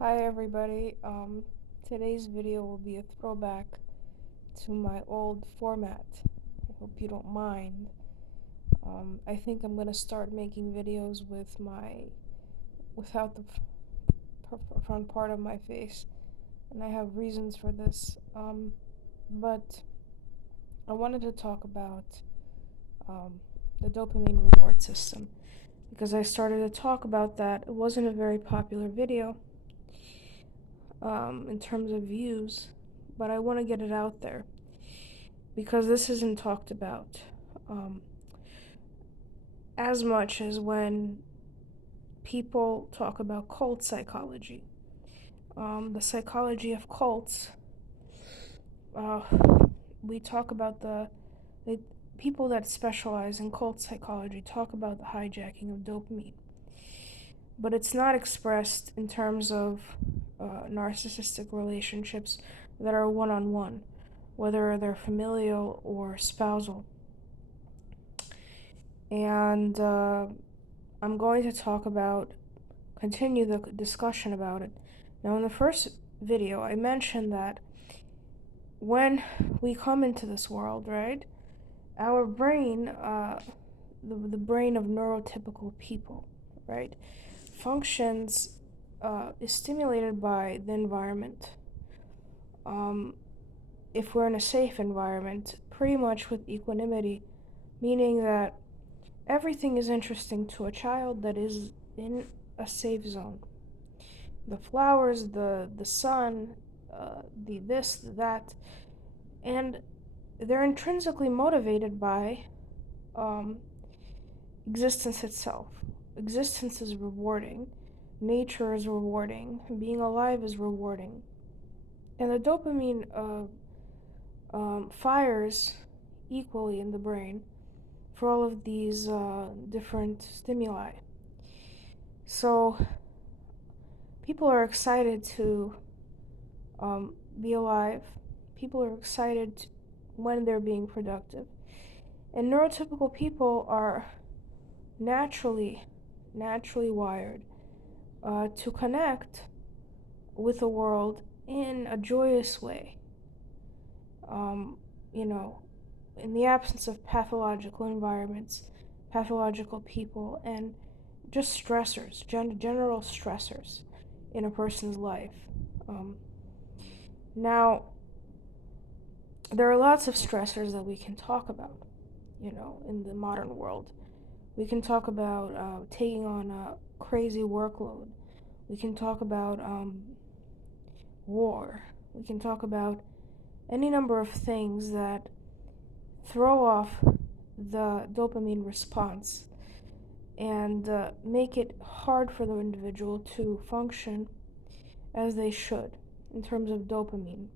Hi everybody. Today's video will be a throwback to my old format. I hope you don't mind. I think I'm gonna start making videos without the front part of my face, and I have reasons for this. But I wanted to talk about um, the dopamine reward system because I started to talk about that. It wasn't a very popular video in terms of views, but I want to get it out there because this isn't talked about um, as much as when people talk about cult psychology. The psychology of cults, uh, we talk about the people that specialize in cult psychology talk about the hijacking of dopamine, but it's not expressed in terms of narcissistic relationships that are one on one, whether they're familial or spousal. And I'm going to continue the discussion about it. Now, in the first video, I mentioned that when we come into this world, right, our brain, the brain of neurotypical people, right, functions, is stimulated by the environment. Um, if we're in a safe environment, pretty much with equanimity, meaning that everything is interesting to a child that is in a safe zone. The flowers, the sun, the this, the that, and they're intrinsically motivated by um, existence itself. Existence is rewarding, nature is rewarding, being alive is rewarding, and the dopamine fires equally in the brain for all of these different stimuli. So people are excited to be alive. People are excited when they're being productive. And neurotypical people are naturally, naturally wired to connect with the world in a joyous way. Um, you know, in the absence of pathological environments, pathological people, and just stressors, general stressors in a person's life. Um, Now, there are lots of stressors that we can talk about, in the modern world. We can talk about taking on a crazy workload. We can talk about war. We can talk about any number of things that throw off the dopamine response and make it hard for the individual to function as they should in terms of dopamine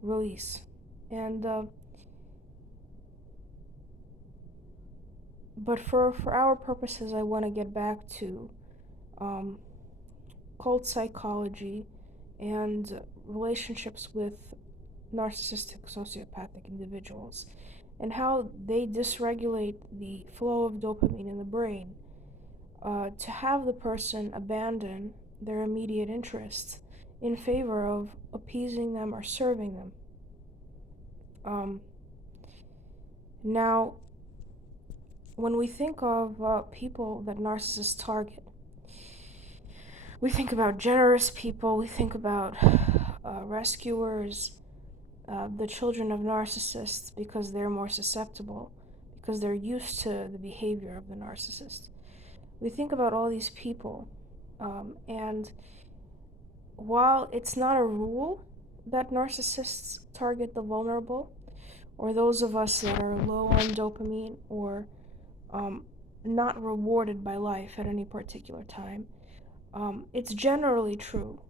release. And but for our purposes, I want to get back to um, cult psychology and relationships with narcissistic sociopathic individuals and how they dysregulate the flow of dopamine in the brain to have the person abandon their immediate interests in favor of appeasing them or serving them. Um, Now, when we think of people that narcissists target, we think about generous people, we think about rescuers, the children of narcissists because they're more susceptible, because they're used to the behavior of the narcissist. We think about all these people, and while it's not a rule that narcissists target the vulnerable, or those of us that are low on dopamine or um, not rewarded by life at any particular time, it's generally true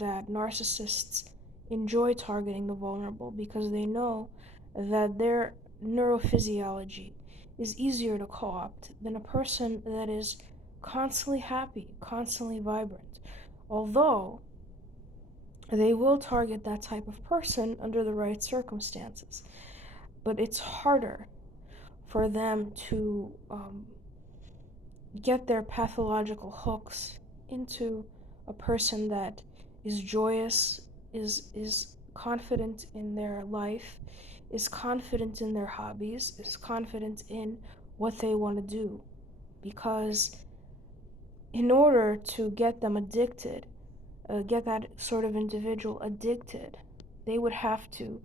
that narcissists enjoy targeting the vulnerable because they know that their neurophysiology is easier to co opt than a person that is constantly happy, constantly vibrant. Although they will target that type of person under the right circumstances. But it's harder for them to get their pathological hooks into a person that is joyous, is confident in their life, is confident in their hobbies, is confident in what they want to do. Because in order to get them addicted, get that sort of individual addicted, they would have to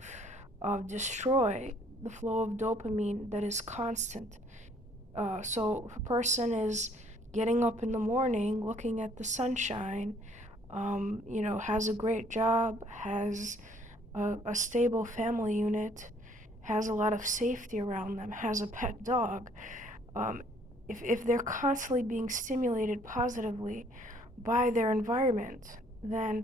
destroy the flow of dopamine that is constant. So if a person is getting up in the morning, looking at the sunshine, has a great job, has a stable family unit, has a lot of safety around them, has a pet dog, um, if they're constantly being stimulated positively by their environment, then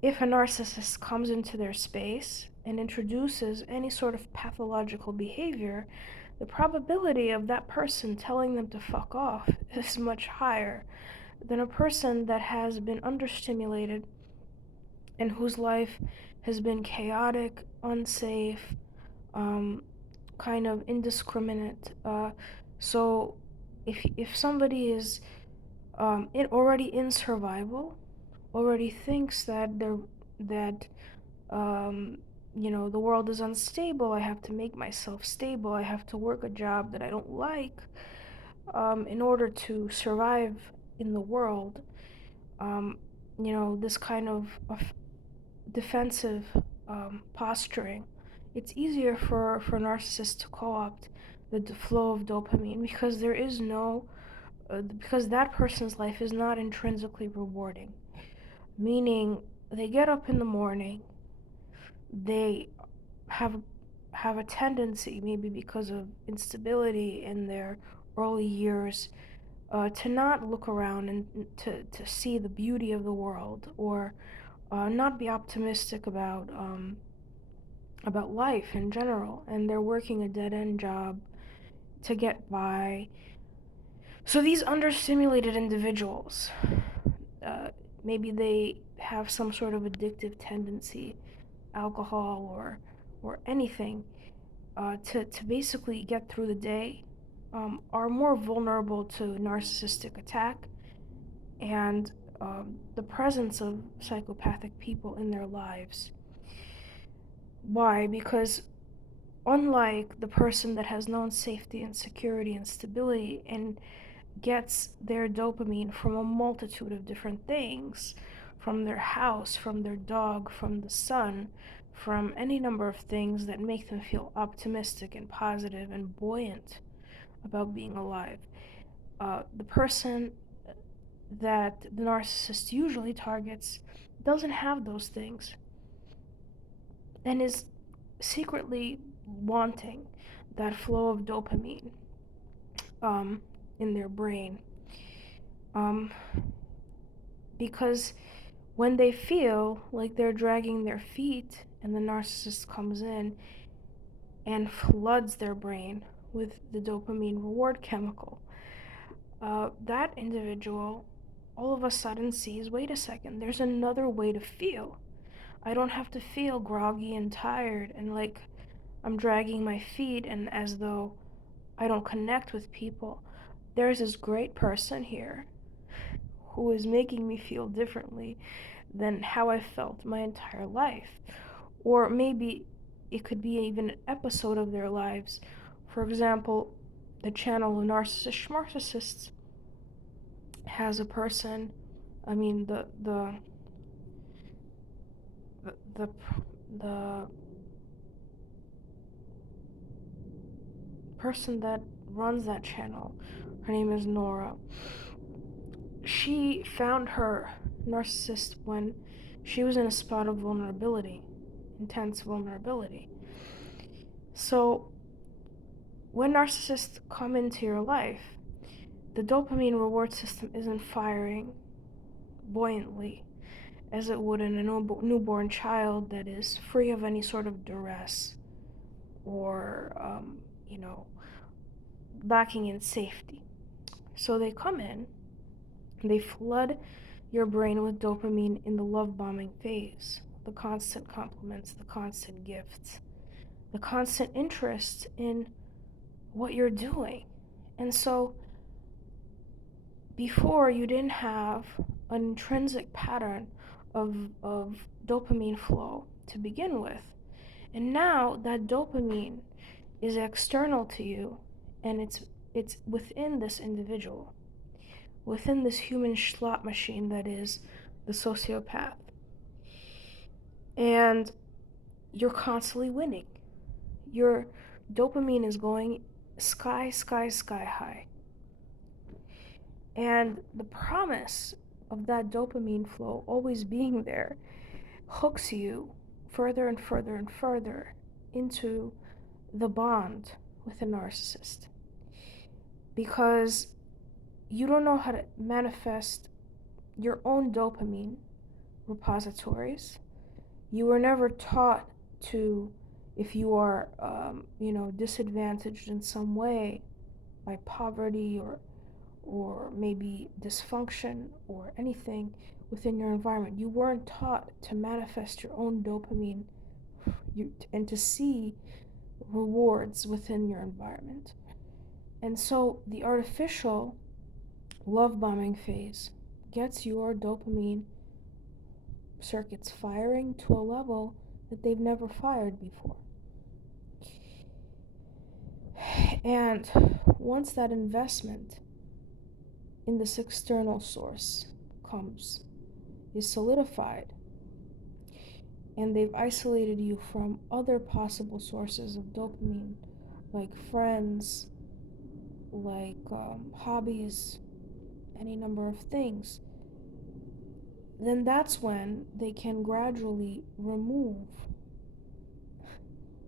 if a narcissist comes into their space and introduces any sort of pathological behavior, the probability of that person telling them to fuck off is much higher than a person that has been understimulated and whose life has been chaotic, unsafe, um, kind of indiscriminate. So if somebody is already in survival, already thinks that that um, the world is unstable. I have to make myself stable. I have to work a job that I don't like in order to survive in the world. Um, this kind of defensive posturing. It's easier for narcissists to co-opt the flow of dopamine because there is no because that person's life is not intrinsically rewarding. Meaning, they get up in the morning, they have have a tendency, maybe because of instability in their early years, to not look around and to see the beauty of the world, or not be optimistic about life in general, and they're working a dead end job to get by. So these understimulated individuals, uh, maybe they have some sort of addictive tendency, alcohol or anything, to basically get through the day, are more vulnerable to narcissistic attack and the presence of psychopathic people in their lives. Why? Because unlike the person that has known safety and security and stability and gets their dopamine from a multitude of different things, from their house, from their dog, from the sun, from any number of things that make them feel optimistic and positive and buoyant about being alive. The person that the narcissist usually targets doesn't have those things and is secretly wanting that flow of dopamine um, in their brain. Um, because when they feel like they're dragging their feet and the narcissist comes in and floods their brain with the dopamine reward chemical, that individual all of a sudden sees, wait a second, there's another way to feel. I don't have to feel groggy and tired and like I'm dragging my feet and as though I don't connect with people. There's this great person here who is making me feel differently than how I felt my entire life. Or maybe it could be even an episode of their lives. For example, the channel Narcissists has a person, I mean the the person that runs that channel, her name is Nora. She found her narcissist when she was in a spot of vulnerability, intense vulnerability. So when narcissists come into your life, the dopamine reward system isn't firing buoyantly as it would in a newborn child that is free of any sort of duress or, lacking in safety. So they come in, they flood your brain with dopamine in the love bombing phase, the constant compliments, the constant gifts, the constant interest in what you're doing. And so before you didn't have an intrinsic pattern of dopamine flow to begin with. And now that dopamine is external to you, and it's within this individual, within this human slot machine that is the sociopath. And you're constantly winning. Your dopamine is going sky, sky, sky high. And the promise of that dopamine flow always being there hooks you further and further and further into the bond with a narcissist. Because you don't know how to manifest your own dopamine repositories. You were never taught to, if you are, disadvantaged in some way by poverty or maybe dysfunction or anything within your environment, you weren't taught to manifest your own dopamine and to see rewards within your environment. And so the artificial love bombing phase gets your dopamine circuits firing to a level that they've never fired before. And once that investment in this external source is solidified, and they've isolated you from other possible sources of dopamine, like friends, like hobbies, any number of things, then that's when they can gradually remove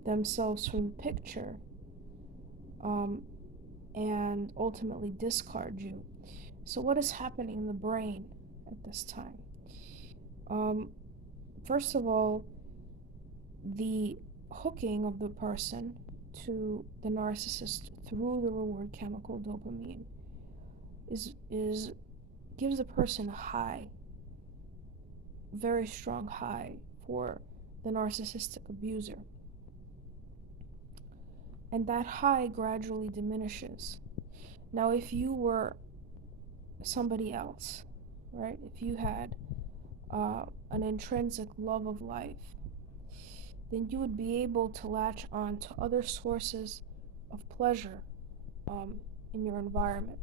themselves from the picture, and ultimately discard you. So what is happening in the brain at this time? First of all, the hooking of the person to the narcissist through the reward chemical dopamine is gives the person a high, very strong high for the narcissistic abuser. And that high gradually diminishes. Now, if you were somebody else, right? If you had an intrinsic love of life, then you would be able to latch on to other sources of pleasure in your environment.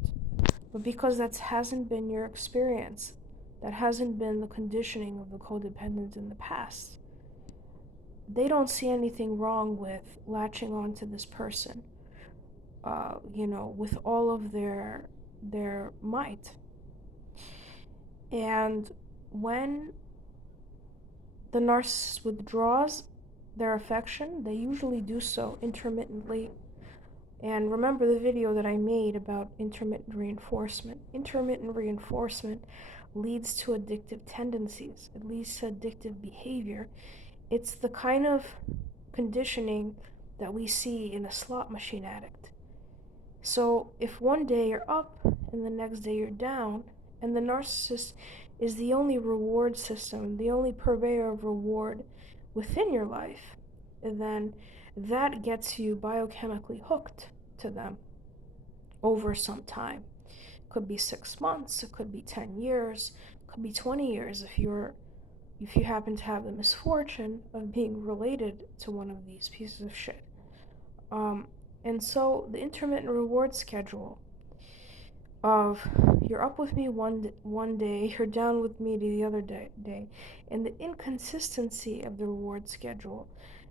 But because that hasn't been your experience, that hasn't been the conditioning of the codependent in the past, they don't see anything wrong with latching on to this person, with all of their might. And when the narcissist withdraws their affection, they usually do so intermittently. And remember the video that I made about intermittent reinforcement. Intermittent reinforcement leads to addictive tendencies. It leads to addictive behavior. It's the kind of conditioning that we see in a slot machine addict. So if one day you're up and the next day you're down, and the narcissist is the only reward system, the only purveyor of reward within your life, then that gets you biochemically hooked to them over some time. It could be 6 months, it could be 10 years, it could be 20 years if you happen to have the misfortune of being related to one of these pieces of shit. And so the intermittent reward schedule of you're up with me one day, you're down with me the other day, and the inconsistency of the reward schedule,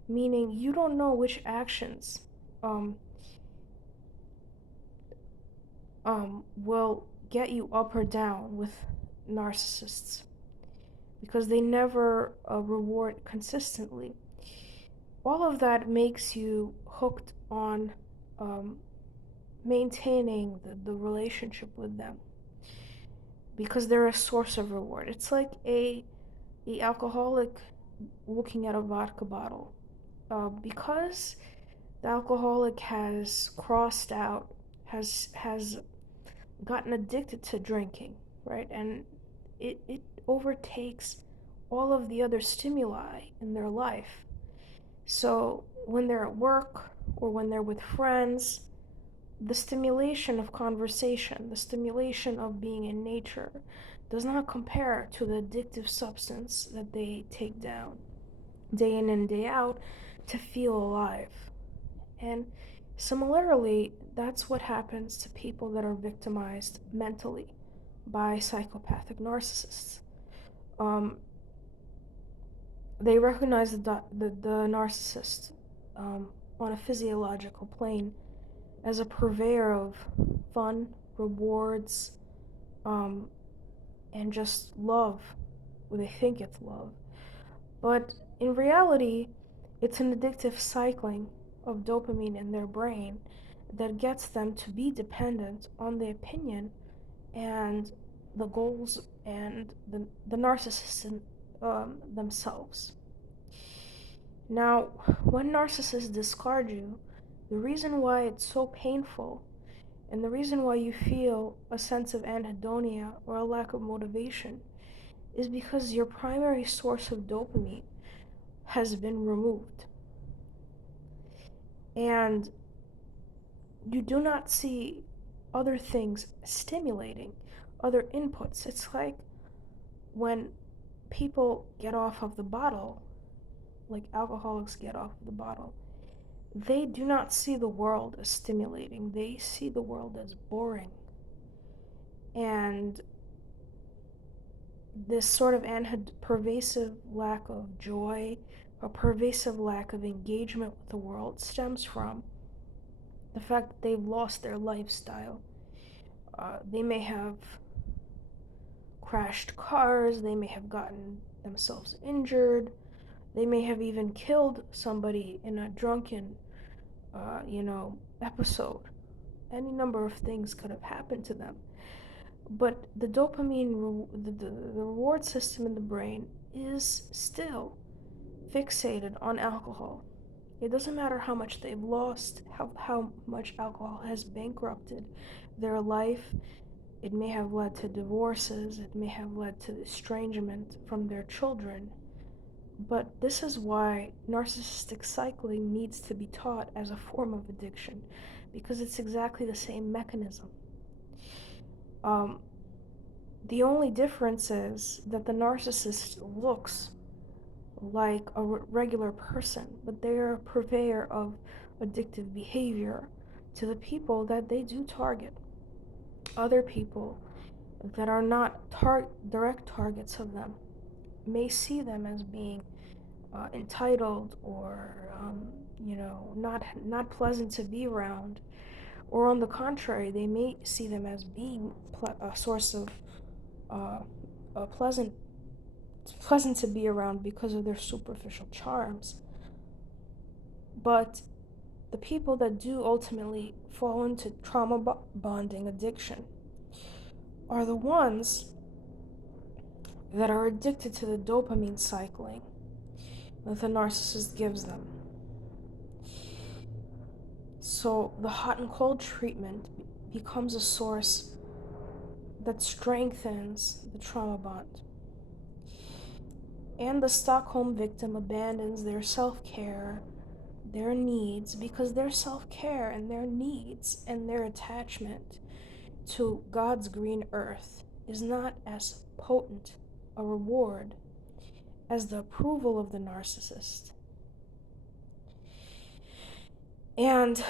meaning you don't know which actions will get you up or down with narcissists, because they never reward consistently. All of that makes you hooked on maintaining the relationship with them, because they're a source of reward. It's like a alcoholic looking at a vodka bottle. Because the alcoholic has crossed out, has gotten addicted to drinking, right? And it overtakes all of the other stimuli in their life. So when they're at work or when they're with friends, the stimulation of conversation, the stimulation of being in nature, does not compare to the addictive substance that they take down day in and day out to feel alive. And similarly, that's what happens to people that are victimized mentally by psychopathic narcissists. Um, they recognize the narcissist on a physiological plane as a purveyor of fun, rewards, um, and just love, or they think it's love. But in reality, it's an addictive cycling of dopamine in their brain that gets them to be dependent on the opinion and the goals and the narcissists themselves. Now, when narcissists discard you, the reason why it's so painful and the reason why you feel a sense of anhedonia or a lack of motivation is because your primary source of dopamine has been removed. And you do not see other things stimulating, other inputs. It's like when people get off of the bottle, like alcoholics get off of the bottle, they do not see the world as stimulating. They see the world as boring. And this sort of pervasive lack of joy, a pervasive lack of engagement with the world stems from the fact that they've lost their lifestyle. They may have crashed cars, they may have gotten themselves injured, they may have even killed somebody in a drunken, episode. Any number of things could have happened to them. But the dopamine, the reward system in the brain is still fixated on alcohol. It doesn't matter how much they've lost, how much alcohol has bankrupted their life. It may have led to divorces, it may have led to estrangement from their children. But this is why narcissistic cycling needs to be taught as a form of addiction, because it's exactly the same mechanism. Um, the only difference is that the narcissist looks like a regular person, but they are a purveyor of addictive behavior to the people that they do target. Other people that are not direct targets of them may see them as being entitled or not pleasant to be around, or on the contrary, they may see them as being a source of pleasant to be around because of their superficial charms. But the people that do ultimately fall into trauma bonding addiction are the ones that are addicted to the dopamine cycling that the narcissist gives them. So the hot and cold treatment becomes a source that strengthens the trauma bond. And the Stockholm victim abandons their self-care, their needs, because their self-care and their needs and their attachment to God's green earth is not as potent a reward as the approval of the narcissist. And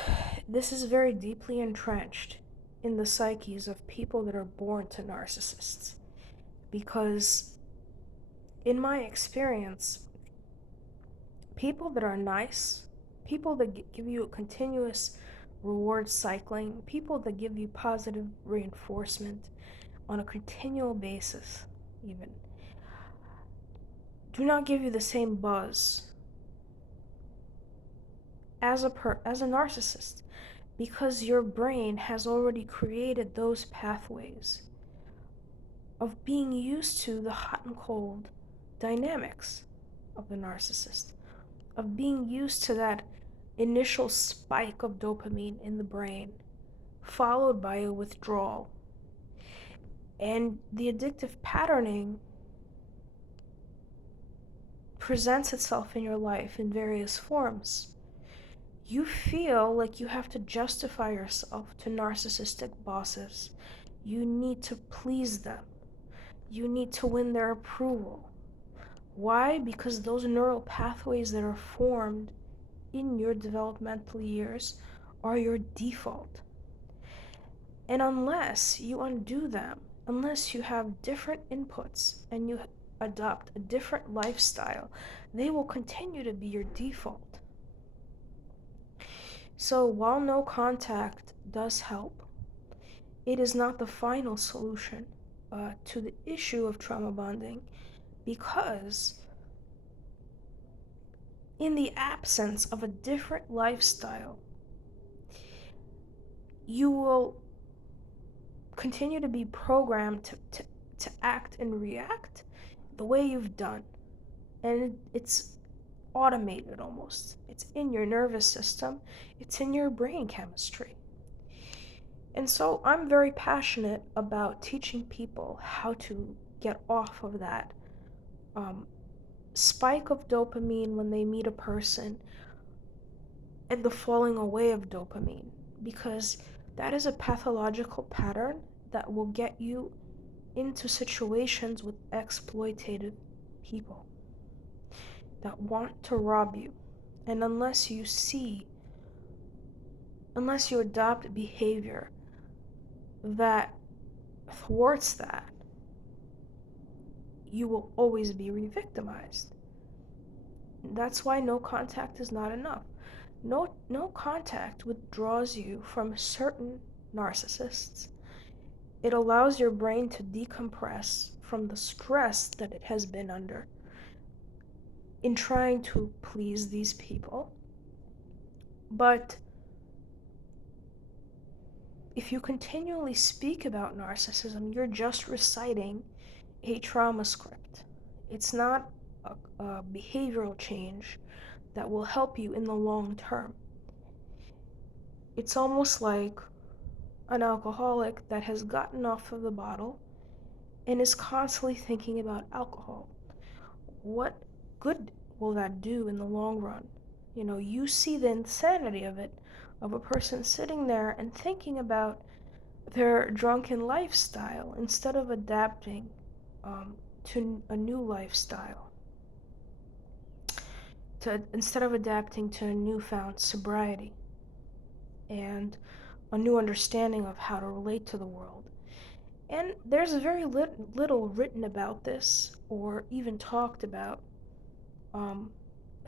this is very deeply entrenched in the psyches of people that are born to narcissists. Because in my experience, people that are nice, people that give you a continuous reward cycling, people that give you positive reinforcement on a continual basis, even, do not give you the same buzz as a narcissist, because your brain has already created those pathways of being used to the hot and cold dynamics of the narcissist, of being used to that initial spike of dopamine in the brain, followed by a withdrawal. And the addictive patterning presents itself in your life in various forms. You feel like you have to justify yourself to narcissistic bosses. You need to please them. You need to win their approval. Why? Because those neural pathways that are formed in your developmental years are your default. And unless you undo them, unless you have different inputs and you adopt a different lifestyle, they will continue to be your default. So while no contact does help, it is not the final solution to the issue of trauma bonding, because in the absence of a different lifestyle, you will continue to be programmed to act and react the way you've done. And it's automated almost. It's in your nervous system, it's in your brain chemistry. And so I'm very passionate about teaching people how to get off of that spike of dopamine when they meet a person and the falling away of dopamine, because that is a pathological pattern that will get you into situations with exploitative people that want to rob you. And unless you adopt behavior that thwarts that, you will always be re-victimized. That's why no contact is not enough. No contact withdraws you from certain narcissists. It allows your brain to decompress from the stress that it has been under in trying to please these people. But if you continually speak about narcissism, you're just reciting a trauma script. It's not a behavioral change that will help you in the long term. It's almost like an alcoholic that has gotten off of the bottle and is constantly thinking about alcohol. What good will that do in the long run? You see the insanity of it, of a person sitting there and thinking about their drunken lifestyle instead of adapting to a new lifestyle, instead of adapting to a newfound sobriety and a new understanding of how to relate to the world. And there's very little written about this or even talked about.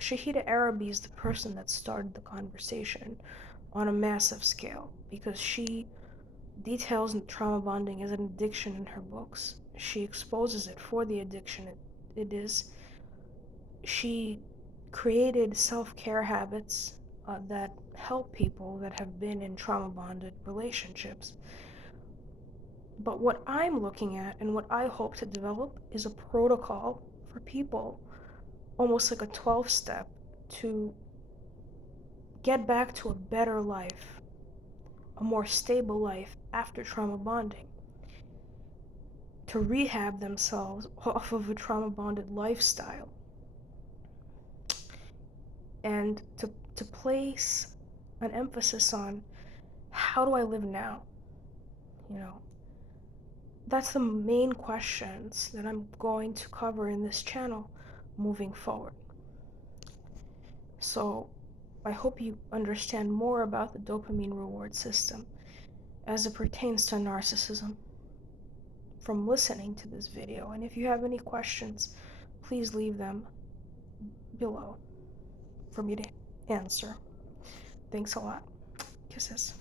Shahida Arabi is the person that started the conversation on a massive scale, because she details trauma bonding as an addiction in her books. She exposes it for the addiction it is. She created self-care habits that help people that have been in trauma bonded relationships. But what I'm looking at and what I hope to develop is a protocol for people, almost like a 12-step, to get back to a better life, a more stable life after trauma bonding, to rehab themselves off of a trauma bonded lifestyle, and to place an emphasis on how do I live now? That's the main questions that I'm going to cover in this channel moving forward. So I hope you understand more about the dopamine reward system as it pertains to narcissism from listening to this video. And if you have any questions, please leave them below for me to answer. Thanks a lot. Kisses.